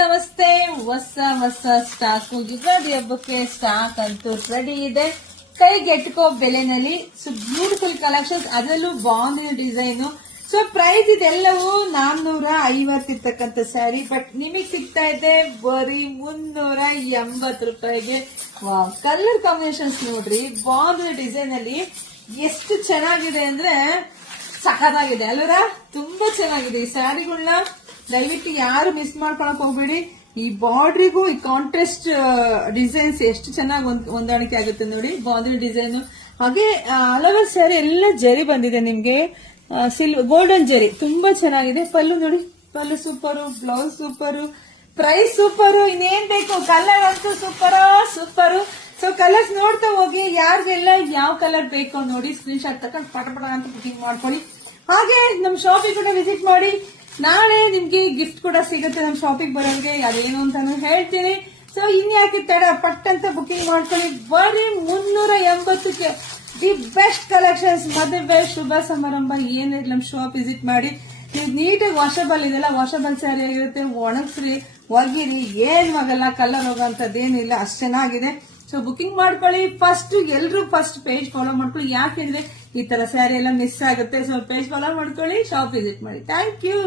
ನಮಸ್ತೆ. ಹೊಸ ಸ್ಟಾಕ್ ಯುಗಾದಿ ಹಬ್ಬಕ್ಕೆ ಸ್ಟಾಕ್ ಅಂತೂ ರೆಡಿ ಇದೆ. ಕೈಗೆಟುಕೋ ಬೆಲೆನಲ್ಲಿ ಬ್ಯೂಟಿಫುಲ್ ಕಲೆಕ್ಷನ್ಸ್, ಅದರಲ್ಲೂ ಬಾಂದಿನ ಡಿಸೈನ್. ಸೊ ಪ್ರೈಸ್ ಇದೆಲ್ಲವೂ 450 ಇರ್ತಕ್ಕಂಥ ಸ್ಯಾರಿ, ಬಟ್ ನಿಮಗೆ ಸಿಗ್ತಾ ಇದೆ ಬರೀ 380 ರೂಪಾಯಿಗೆ. ಕಲರ್ ಕಾಂಬಿನೇಷನ್ಸ್ ನೋಡ್ರಿ, ಬಾಂದಿನ ಡಿಸೈನ್ ಅಲ್ಲಿ ಎಷ್ಟು ಚೆನ್ನಾಗಿದೆ ಅಂದ್ರೆ ಸಖತ್ತಾಗಿದೆ ಅಲ್ವರ. ತುಂಬಾ ಚೆನ್ನಾಗಿದೆ ಈ ಸ್ಯಾರಿಗಳನ್ನ. ದಯವಿಟ್ಟು ಯಾರು ಮಿಸ್ ಮಾಡ್ಕೊಳಕ್ ಹೋಗ್ಬೇಡಿ. ಈ ಬಾರ್ಡ್ರಿಗೂ ಈ ಕಾಂಟ್ರಾಸ್ಟ್ ಡಿಸೈನ್ಸ್ ಎಷ್ಟು ಚೆನ್ನಾಗಿ ಹೊಂದಾಣಿಕೆ ಆಗುತ್ತೆ ನೋಡಿ. ಬಾಂದಿನ ಡಿಸೈನ್ ಹಾಗೆ ಆಲ್ ಓವರ್ ಸ್ಯಾರಿ ಎಲ್ಲ ಜರಿ ಬಂದಿದೆ ನಿಮ್ಗೆ, ಗೋಲ್ಡನ್ ಜರಿ ತುಂಬಾ ಚೆನ್ನಾಗಿದೆ. ಪಲ್ಲು ನೋಡಿ, pallu super, blouse super, price super, ಇನ್ನೇನ್ ಬೇಕು. ಕಲರ್ ಅಂತೂ ಸೂಪರು. ಸೊ ಕಲರ್ಸ್ ನೋಡ್ತಾ ಹೋಗಿ, ಯಾರಿಗೆಲ್ಲ ಯಾವ ಕಲರ್ ಬೇಕು ನೋಡಿ ಸ್ಕ್ರೀನ್ ಶಾಟ್ ತಗೊಂಡು ಪಟ ಅಂತ ಬುಕಿಂಗ್ ಮಾಡ್ಕೊಳ್ಳಿ. ಹಾಗೆ ನಮ್ ಶಾಪಿಗೆ ಕೂಡ ವಿಸಿಟ್ ಮಾಡಿ. ನಾಳೆ ನಿಮ್ಗೆ ಗಿಫ್ಟ್ ಕೂಡ ಸಿಗುತ್ತೆ ನಮ್ ಶಾಪಿಗೆ ಬರೋರಿಗೆ, ಅದೇನು ಅಂತಾನು ಹೇಳ್ತೀನಿ. ಸೊ ಇನ್ಯಾಕೆ ತಡ, ಪಟ್ ಅಂತ ಬುಕಿಂಗ್ ಮಾಡ್ಕೊಳ್ಳಿ. ಬರೀ 380ಕ್ಕೆ ದಿ ಬೆಸ್ಟ್ ಕಲೆಕ್ಷನ್ಸ್. ಮದುವೆ ಶುಭ ಸಮಾರಂಭ ಏನಿಲ್ಲ ನಮ್ ಶಾಪ್ ವಿಸಿಟ್ ಮಾಡಿ. ನೀವು ನೀಟಾಗಿ ವಾಷಬಲ್ ಇದೆಲ್ಲ, ವಾಷಬಲ್ ಸ್ಯಾರಿ ಆಗಿರುತ್ತೆ. ಒಣಗಿಸ್ರಿ, ಒಗಿರಿ, ಏನ್ ಆಗಲ್ಲ, ಕಲರ್ ಹೋಗೋಂಥದ್ದೇನಿಲ್ಲ, ಅಷ್ಟು ಚೆನ್ನಾಗಿದೆ. ಸೊ ಬುಕಿಂಗ್ ಮಾಡ್ಕೊಳ್ಳಿ. ಎಲ್ರು ಫಸ್ಟ್ ಪೇಜ್ ಫಾಲೋ ಮಾಡ್ಕೊಳ್ಳಿ. ಯಾಕೆಂದ್ರೆ ಈ ತರ ಸ್ಯಾರಿ ಎಲ್ಲ ಮಿಸ್ ಆಗುತ್ತೆ. ಸೊ ಪೇಜ್ ಫಾಲೋ ಮಾಡ್ಕೊಳ್ಳಿ, ಶಾಪ್ ವಿಸಿಟ್ ಮಾಡಿ. Thank you.